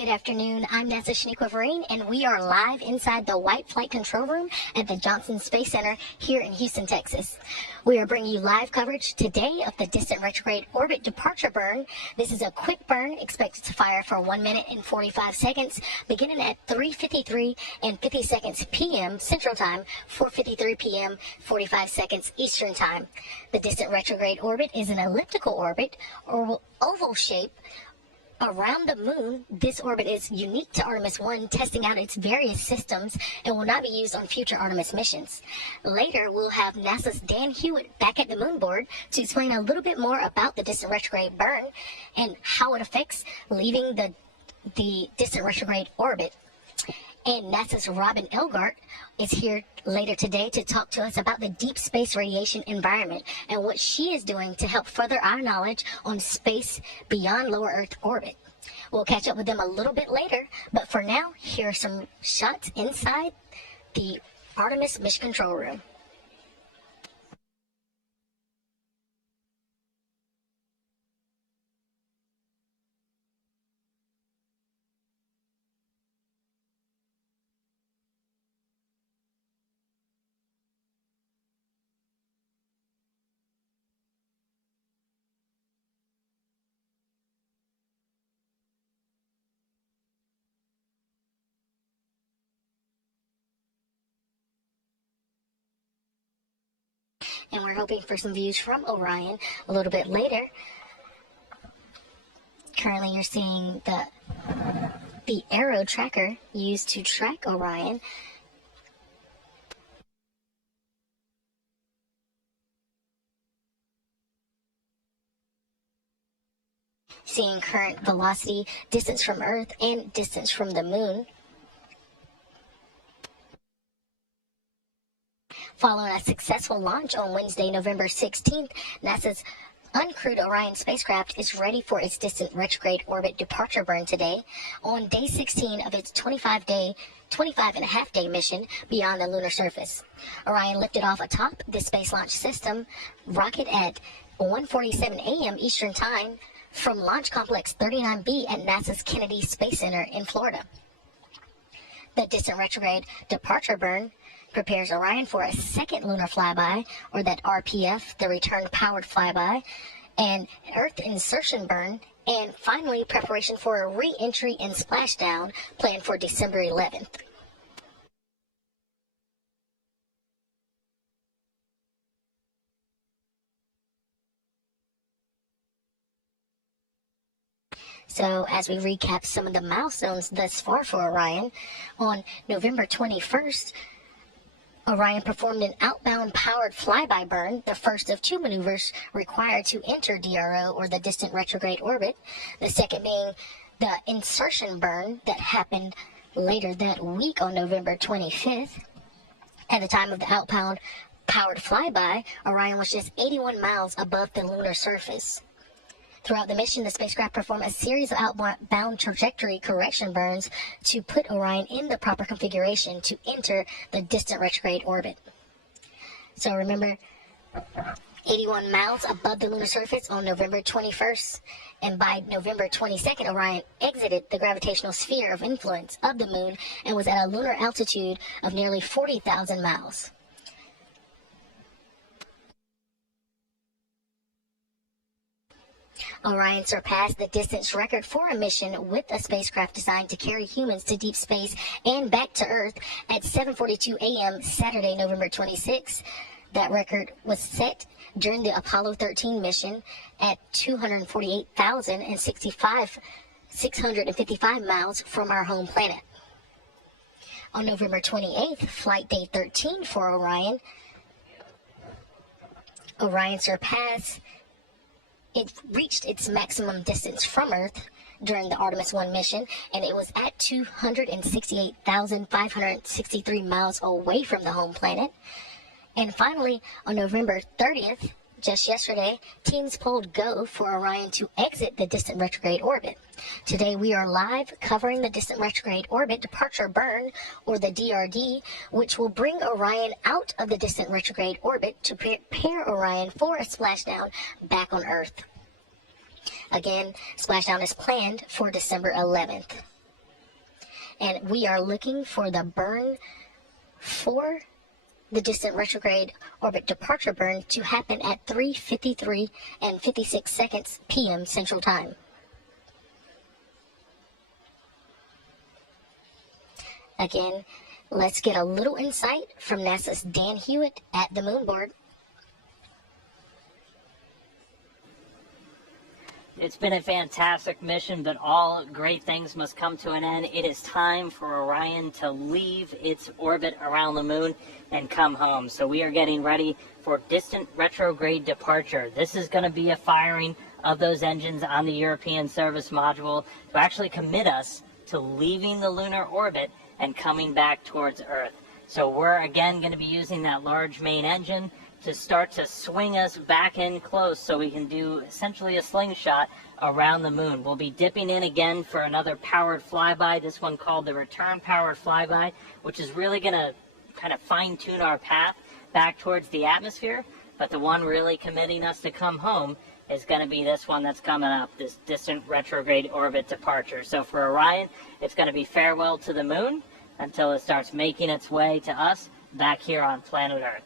Good afternoon. I'm NASA Shaniqua, and we are live inside the White Flight Control Room at the Johnson Space Center here in Houston, Texas. We are bringing you live coverage today of the distant retrograde orbit departure burn. This is a quick burn expected to fire for 1 minute and 45 seconds, beginning at 3:53 and 50 seconds p.m. Central Time, 4:53 p.m. 45 seconds Eastern Time. The distant retrograde orbit is an elliptical orbit or oval shape around the moon. This orbit is unique to Artemis 1, testing out its various systems, and will not be used on future Artemis missions. Later, we'll have NASA's Dan Hewitt back at the moon board to explain a little bit more about the distant retrograde burn and how it affects leaving the distant retrograde orbit. And NASA's Robin Elgart is here later today to talk to us about the deep space radiation environment and what she is doing to help further our knowledge on space beyond lower Earth orbit. We'll catch up with them a little bit later, but for now, here are some shots inside the Artemis Mission Control Room. And we're hoping for some views from Orion a little bit later. Currently, you're seeing the arrow tracker used to track Orion. Seeing current velocity, distance from Earth, and distance from the moon. Following a successful launch on Wednesday, November 16th, NASA's uncrewed Orion spacecraft is ready for its distant retrograde orbit departure burn today on day 16 of its 25-and-a-half-day mission beyond the lunar surface. Orion lifted off atop the Space Launch System rocket at 1:47 a.m. Eastern Time from Launch Complex 39B at NASA's Kennedy Space Center in Florida. The distant retrograde departure burn prepares Orion for a second lunar flyby, or that RPF, the return powered flyby, and Earth insertion burn, and finally preparation for a re-entry and splashdown planned for December 11th. So as we recap some of the milestones thus far for Orion, on November 21st, Orion performed an outbound powered flyby burn, the first of two maneuvers required to enter DRO, or the distant retrograde orbit, the second being the insertion burn that happened later that week on November 25th. At the time of the outbound powered flyby, Orion was just 81 miles above the lunar surface. Throughout the mission, the spacecraft performed a series of outbound trajectory correction burns to put Orion in the proper configuration to enter the distant retrograde orbit. So remember, 81 miles above the lunar surface on November 21st, and by November 22nd, Orion exited the gravitational sphere of influence of the moon and was at a lunar altitude of nearly 40,000 miles. Orion surpassed the distance record for a mission with a spacecraft designed to carry humans to deep space and back to Earth at 7:42 a.m. Saturday, November 26. That record was set during the Apollo 13 mission at 248,655 miles from our home planet. On November 28th, flight day 13 for Orion, it reached its maximum distance from Earth during the Artemis 1 mission, and it was at 268,563 miles away from the home planet. And finally, on November 30th, just yesterday, teams pulled go for Orion to exit the distant retrograde orbit. Today we are live covering the distant retrograde orbit departure burn, or the DRD, which will bring Orion out of the distant retrograde orbit to prepare Orion for a splashdown back on Earth. Again, splashdown is planned for December 11th. and we are looking for the burn for the distant retrograde orbit departure burn to happen at 3:53 and 56 seconds p.m. Central Time. Again, let's get a little insight from NASA's Dan Hewitt at the moon board. It's been a fantastic mission, but all great things must come to an end. It is time for Orion to leave its orbit around the moon and come home. So we are getting ready for distant retrograde departure. This is going to be a firing of those engines on the European service module to actually commit us to leaving the lunar orbit and coming back towards Earth. So we're again going to be using that large main engine to start to swing us back in close so we can do essentially a slingshot around the moon. We'll be dipping in again for another powered flyby, this one called the return powered flyby, which is really going to kind of fine-tune our path back towards the atmosphere. But the one really committing us to come home is going to be this one that's coming up, this distant retrograde orbit departure. So for Orion, it's going to be farewell to the moon until it starts making its way to us back here on planet Earth.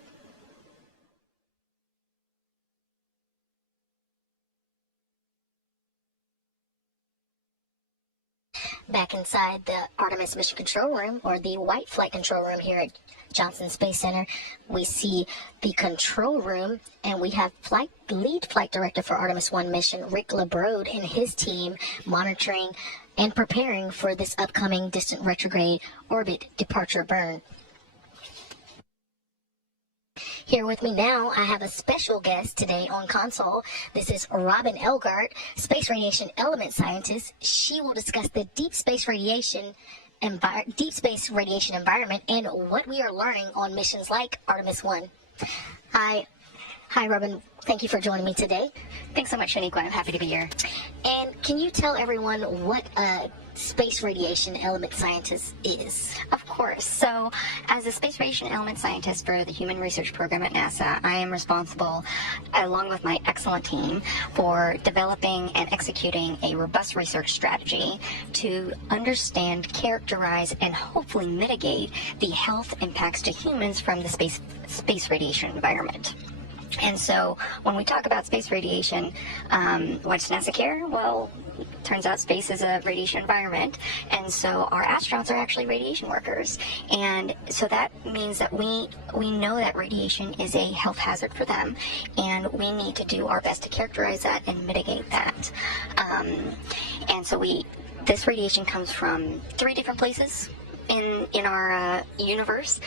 Back inside the Artemis Mission Control Room, or the White Flight Control Room here at Johnson Space Center, we see the control room, and we have lead flight director for Artemis 1 mission, Rick LeBrode, and his team monitoring and preparing for this upcoming distant retrograde orbit departure burn. Here with me now, I have a special guest today on console. This is Robin Elgart, space radiation element scientist. She will discuss the deep space radiation environment and what we are learning on missions like Artemis 1. Hi, Robin. Thank you for joining me today. Thanks so much, Shaniqua. I'm happy to be here. And can you tell everyone what a space radiation element scientist is? Of course. So, as a space radiation element scientist for the Human Research Program at NASA, I am responsible, along with my excellent team, for developing and executing a robust research strategy to understand, characterize, and hopefully mitigate the health impacts to humans from the space radiation environment. And so when we talk about space radiation, why does NASA care? Well, it turns out space is a radiation environment, and so our astronauts are actually radiation workers. And so that means that we know that radiation is a health hazard for them, and we need to do our best to characterize that and mitigate that. And so this radiation comes from 3 different places in our universe.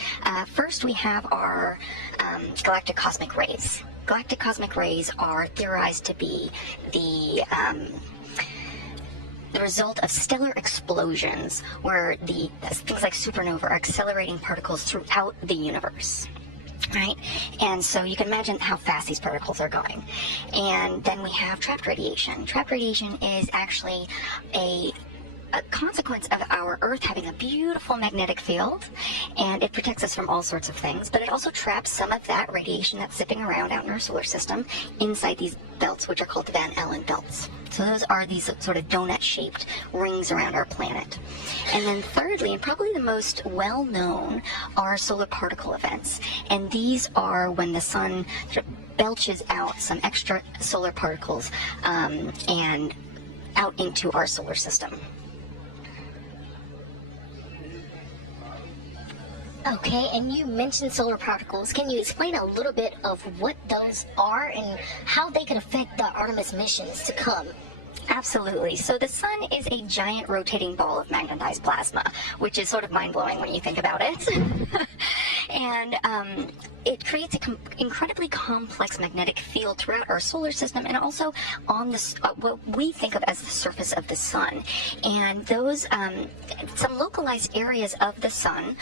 First, we have our galactic cosmic rays. Galactic cosmic rays are theorized to be the result of stellar explosions, where things like supernova are accelerating particles throughout the universe. Right? And so you can imagine how fast these particles are going. And then we have trapped radiation. Trapped radiation is actually a consequence of our Earth having a beautiful magnetic field, and it protects us from all sorts of things, but it also traps some of that radiation that's zipping around out in our solar system inside these belts, which are called the Van Allen belts. So those are these sort of donut-shaped rings around our planet. And then thirdly, and probably the most well-known, are solar particle events. And these are when the sun sort of belches out some extra solar particles and out into our solar system. Okay, and you mentioned solar particles. Can you explain a little bit of what those are and how they could affect the Artemis missions to come? Absolutely. So the sun is a giant rotating ball of magnetized plasma, which is sort of mind-blowing when you think about it. And it creates an incredibly complex magnetic field throughout our solar system, and also on this what we think of as the surface of the sun. And those some localized areas of the sun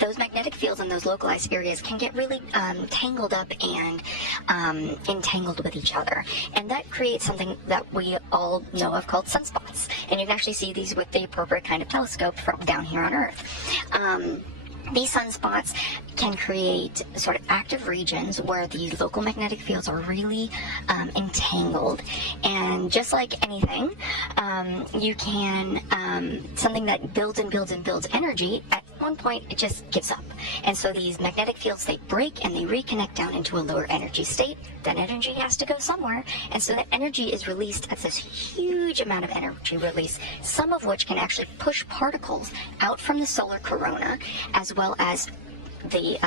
those magnetic fields in those localized areas can get really tangled up and entangled with each other, and that creates something that we all know of called sunspots. And you can actually see these with the appropriate kind of telescope from down here on Earth. These sunspots can create sort of active regions where the local magnetic fields are really entangled. And just like anything, you can, something that builds and builds and builds energy, at one point it just gives up. And so these magnetic fields, they break and they reconnect down into a lower energy state. That energy has to go somewhere. And so that energy is released as this huge amount of energy release, some of which can actually push particles out from the solar corona, as well as the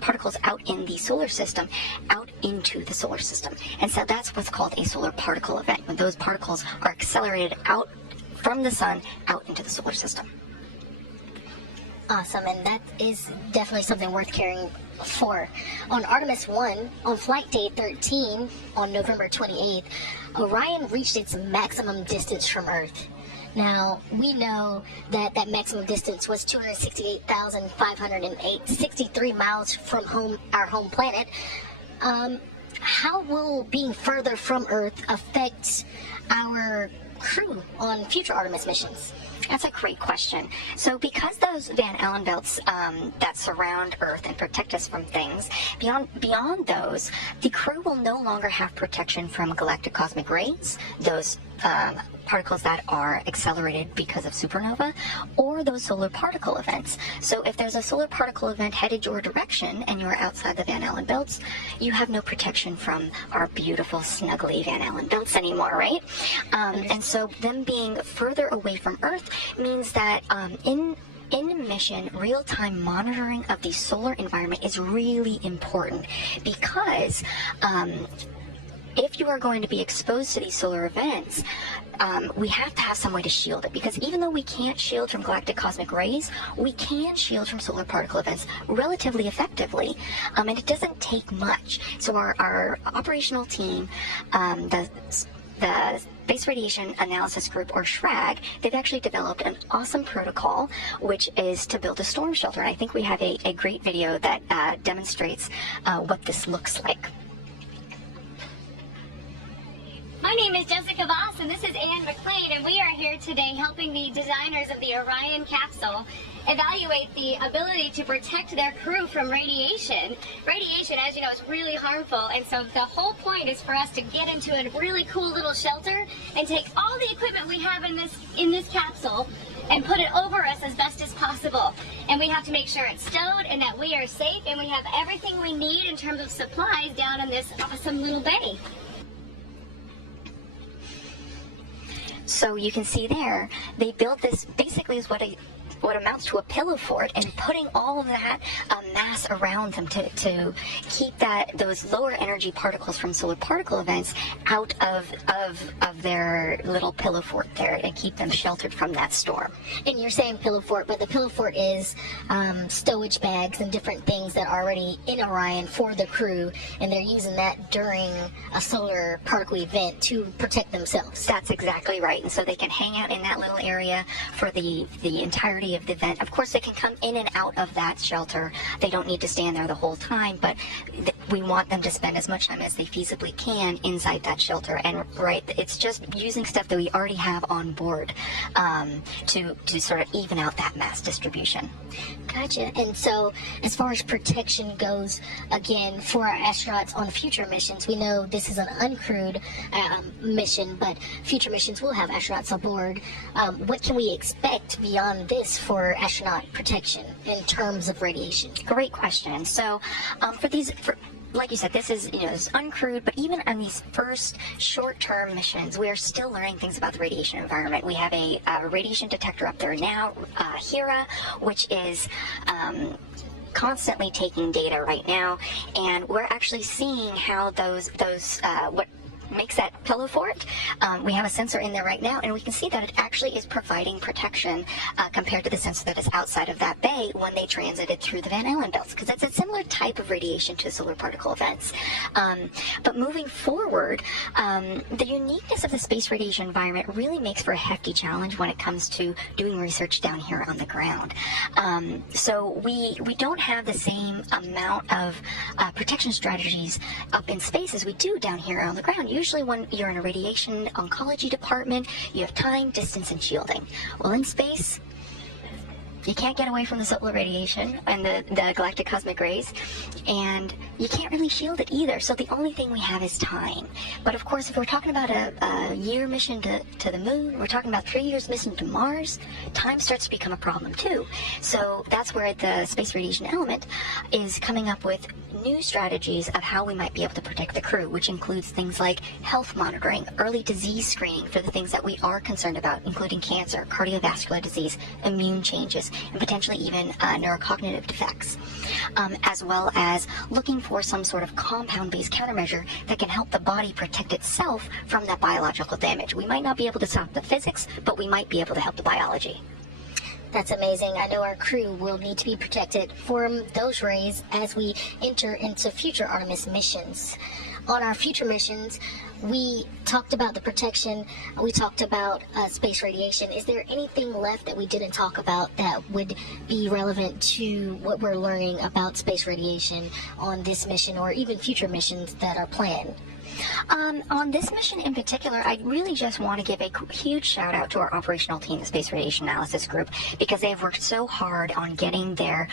particles out in the solar system, out into the solar system. And so that's what's called a solar particle event, when those particles are accelerated out from the sun, out into the solar system. Awesome, and that is definitely something worth caring for. On Artemis 1, on flight day 13, on November 28th, Orion reached its maximum distance from Earth. Now, we know that that maximum distance was 268,563 miles from our home planet. How will being further from Earth affect our crew on future Artemis missions? That's a great question. So because those Van Allen belts that surround Earth and protect us from things, beyond those, the crew will no longer have protection from galactic cosmic rays, those particles that are accelerated because of supernova, or those solar particle events. So if there's a solar particle event headed your direction and you're outside the Van Allen belts, you have no protection from our beautiful, snuggly Van Allen belts anymore, right? And so them being further away from Earth means that in mission, real-time monitoring of the solar environment is really important, because if you are going to be exposed to these solar events, we have to have some way to shield it, because even though we can't shield from galactic cosmic rays, we can shield from solar particle events relatively effectively, and it doesn't take much. So our operational team, the Space Radiation Analysis Group, or SRAG, they've actually developed an awesome protocol, which is to build a storm shelter. I think we have a great video that demonstrates what this looks like. My name is Jessica Voss, and this is Anne McLean, and we are here today helping the designers of the Orion capsule evaluate the ability to protect their crew from radiation. Radiation, as you know, is really harmful, and so the whole point is for us to get into a really cool little shelter and take all the equipment we have in this capsule and put it over us as best as possible. And we have to make sure it's stowed and that we are safe, and we have everything we need in terms of supplies down in this awesome little bay. So you can see there, they built this, basically is what amounts to a pillow fort, and putting all of that mass around them to keep those lower energy particles from solar particle events out of their little pillow fort there, and keep them sheltered from that storm. And you're saying pillow fort, but the pillow fort is stowage bags and different things that are already in Orion for the crew, and they're using that during a solar particle event to protect themselves. That's exactly right. And so they can hang out in that little area for the entirety of the event. Of course, they can come in and out of that shelter. They don't need to stand there the whole time, but we want them to spend as much time as they feasibly can inside that shelter. And it's just using stuff that we already have on board to sort of even out that mass distribution. Gotcha. And so as far as protection goes, again, for our astronauts on future missions, we know this is an uncrewed mission, but future missions will have astronauts aboard. What can we expect beyond this for astronaut protection in terms of radiation? Great question. So like you said, this is it's uncrewed, but even on these first short-term missions, we are still learning things about the radiation environment. We have a radiation detector up there now, HERA, which is constantly taking data right now, and we're actually seeing how what makes that pillow fort. We have a sensor in there right now, and we can see that it actually is providing protection compared to the sensor that is outside of that bay when they transited through the Van Allen belts, because that's a similar type of radiation to solar particle events. But moving forward, the uniqueness of the space radiation environment really makes for a hefty challenge when it comes to doing research down here on the ground. So we don't have the same amount of protection strategies up in space as we do down here on the ground. Usually when you're in a radiation oncology department, you have time, distance, and shielding. Well, in space, You can't get away from the solar radiation and the galactic cosmic rays, and you can't really shield it either. So the only thing we have is time. But of course, if we're talking about a year mission to the moon, we're talking about 3 years mission to Mars, time starts to become a problem too. So that's where the space radiation element is coming up with new strategies of how we might be able to protect the crew, which includes things like health monitoring, early disease screening for the things that we are concerned about, including cancer, cardiovascular disease, immune changes, and potentially even neurocognitive defects, as well as looking for some sort of compound-based countermeasure that can help the body protect itself from that biological damage. We might not be able to stop the physics, but we might be able to help the biology. That's amazing. I know our crew will need to be protected from those rays as we enter into future Artemis missions. On our future missions, we talked about the protection, we talked about space radiation. Is there anything left that we didn't talk about that would be relevant to what we're learning about space radiation on this mission or even future missions that are planned? On this mission in particular, I really just want to give a huge shout out to our operational team, the Space Radiation Analysis Group, because they have worked so hard on getting their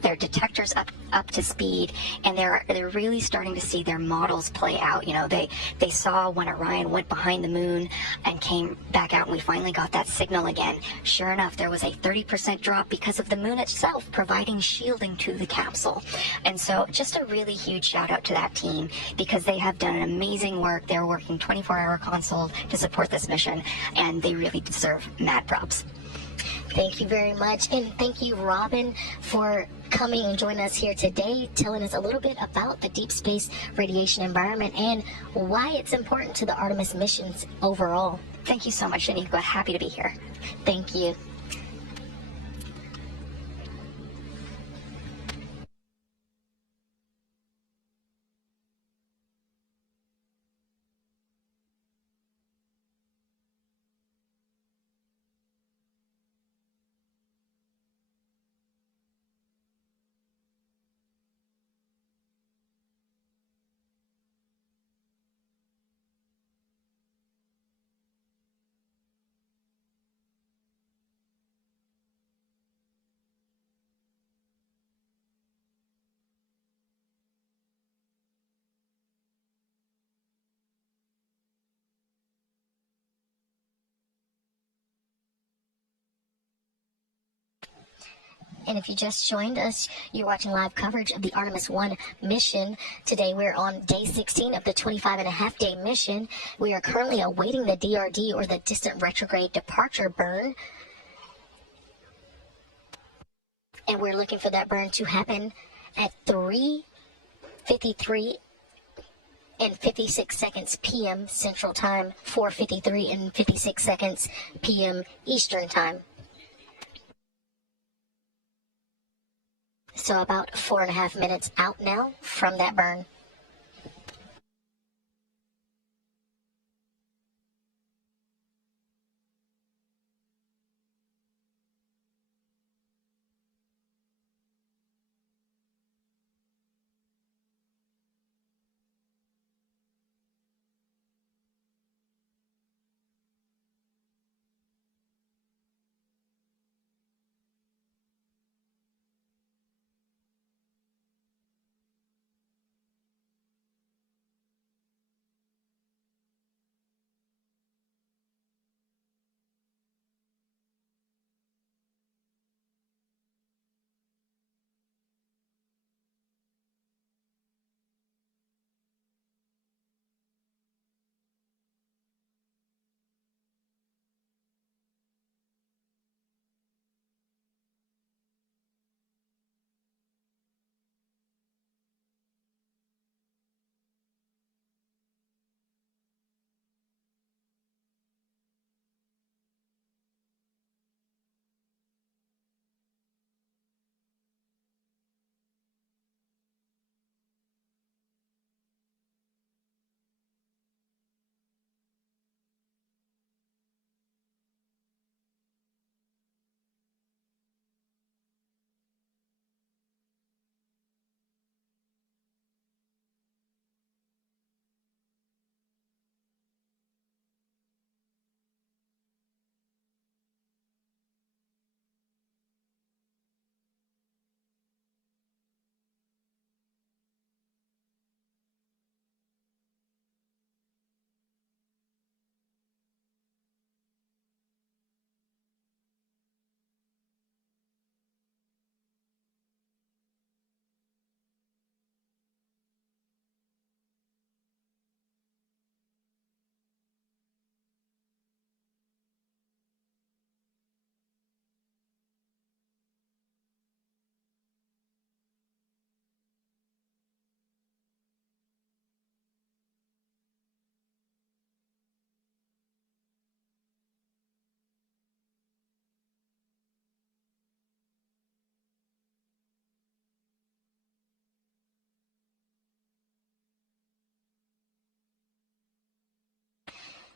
detectors up to speed, and they're really starting to see their models play out. You know, they saw when Orion went behind the moon and came back out, and we finally got that signal again. Sure enough, there was a 30% drop because of the moon itself providing shielding to the capsule. And so just a really huge shout out to that team, because they have done amazing work. They're working 24-hour console to support this mission, and they really deserve mad props. Thank you very much, and thank you, Robin, for coming and joining us here today, telling us a little bit about the deep space radiation environment and why it's important to the Artemis missions overall. Thank you so much, Shaniqua. Happy to be here. Thank you. And if you just joined us, you're watching live coverage of the Artemis 1 mission. Today we're on day 16 of the 25-and-a-half-day mission. We are currently awaiting the DRD, or the distant retrograde departure burn. And we're looking for that burn to happen at 3:53 and 56 seconds p.m. Central Time, 4:53 and 56 seconds p.m. Eastern Time. So about 4.5 minutes out now from that burn.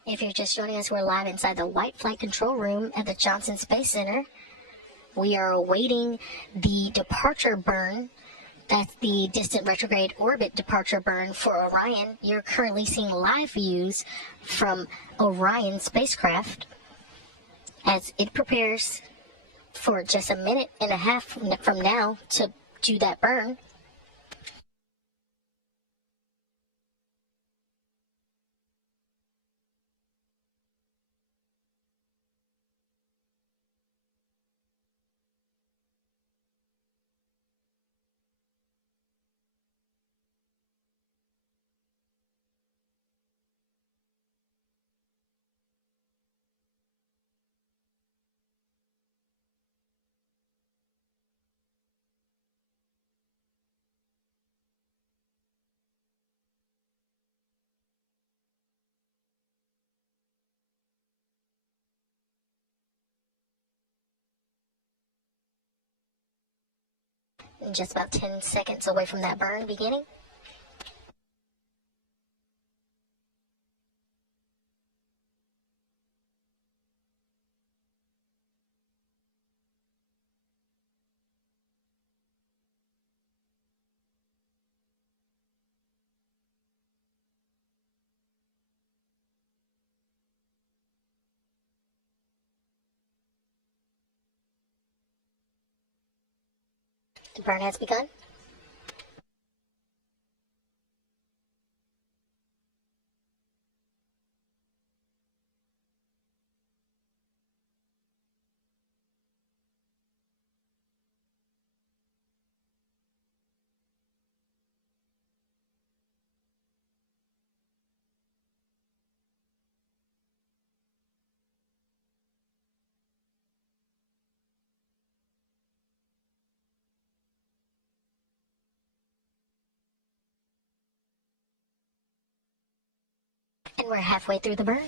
If you're just joining us, we're live inside the White Flight Control Room at the Johnson Space Center. We are awaiting the departure burn. That's the distant retrograde orbit departure burn for Orion. You're currently seeing live views from Orion spacecraft as it prepares for just a minute and a half from now to do that burn. Just about 10 seconds away from that burn beginning. The burn has begun. And we're halfway through the burn.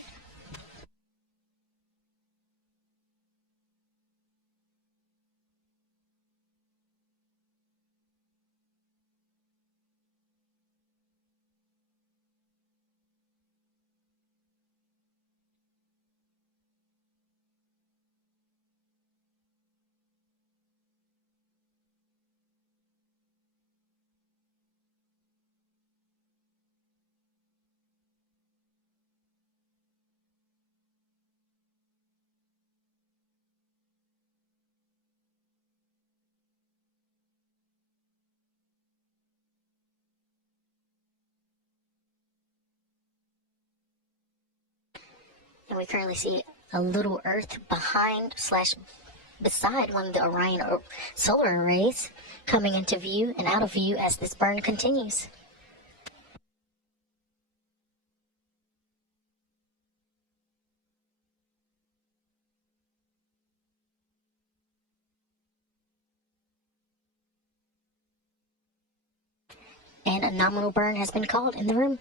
And we currently see a little Earth beside one of the Orion solar arrays coming into view and out of view as this burn continues. And a nominal burn has been called in the room.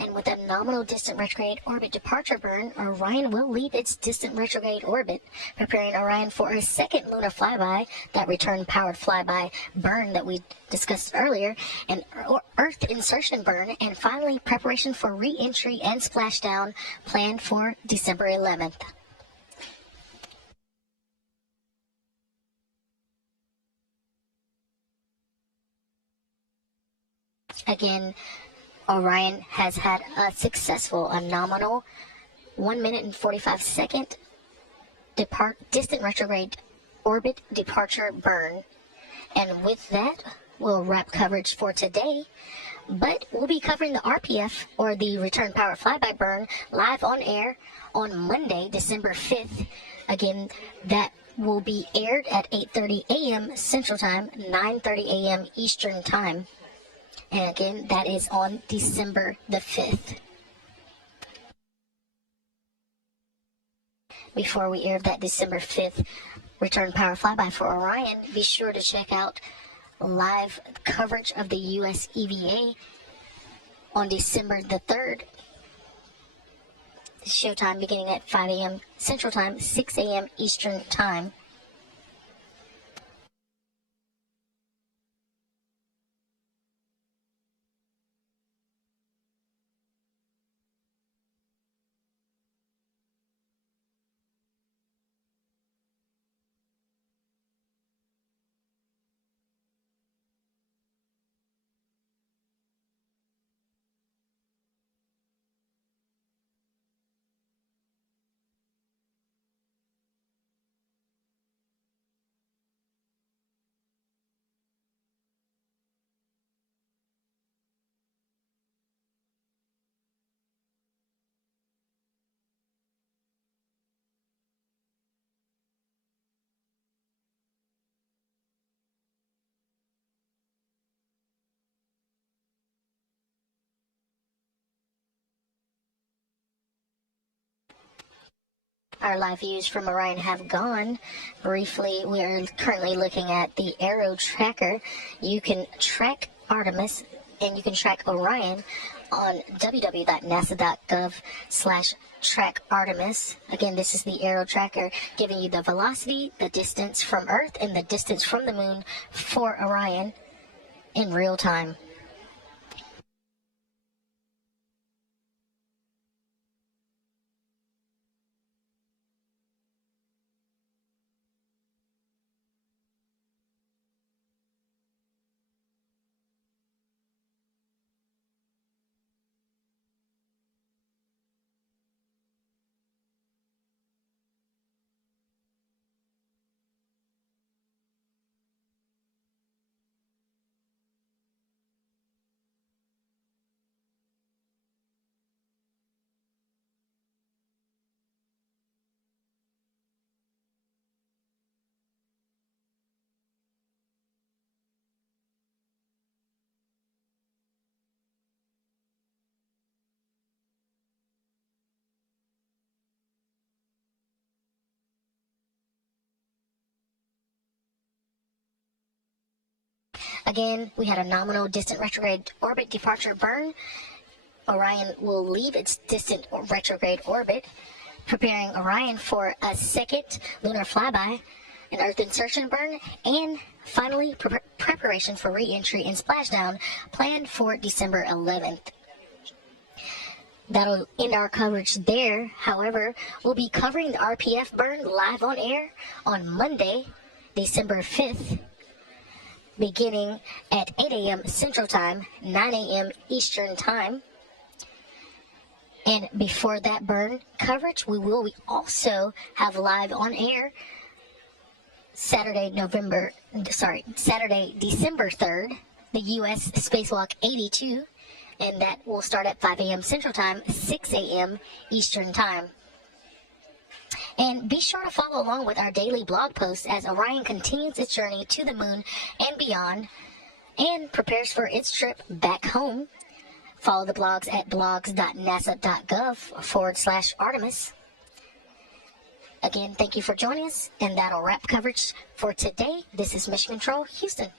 And with a nominal distant retrograde orbit departure burn, Orion will leave its distant retrograde orbit, preparing Orion for a second lunar flyby, that return-powered flyby burn that we discussed earlier, an Earth insertion burn, and finally preparation for re-entry and splashdown planned for December 11th. Again, Orion has had a successful, a nominal 1 minute and 45 second distant retrograde orbit departure burn. And with that, we'll wrap coverage for today. But we'll be covering the RPF, or the return power flyby burn, live on air on Monday, December 5th. Again, that will be aired at 8:30 a.m. Central Time, 9:30 a.m. Eastern Time. And again, that is on December the 5th. Before we air that December 5th return power flyby for Orion, be sure to check out live coverage of the U.S. EVA on December the 3rd. Showtime beginning at 5 a.m. Central Time, 6 a.m. Eastern Time. Our live views from Orion have gone. Briefly, we are currently looking at the Aero Tracker. You can track Artemis and you can track Orion on www.nasa.gov/track-Artemis. Again, this is the Aero Tracker, giving you the velocity, the distance from Earth, and the distance from the Moon for Orion in real time. Again, we had a nominal distant retrograde orbit departure burn. Orion will leave its distant retrograde orbit, preparing Orion for a second lunar flyby, an Earth insertion burn, and finally preparation for re-entry and splashdown planned for December 11th. That'll end our coverage there. However, we'll be covering the RPF burn live on air on Monday, December 5th, beginning at 8 a.m. Central Time, 9 a.m. Eastern Time. And before that burn coverage, we also have live on air Saturday, December 3rd, the U.S. Spacewalk 82, and that will start at 5 a.m. Central Time, 6 a.m. Eastern Time. And be sure to follow along with our daily blog posts as Orion continues its journey to the moon and beyond and prepares for its trip back home. Follow the blogs at blogs.nasa.gov/Artemis. Again, thank you for joining us, and that'll wrap coverage for today. This is Mission Control, Houston.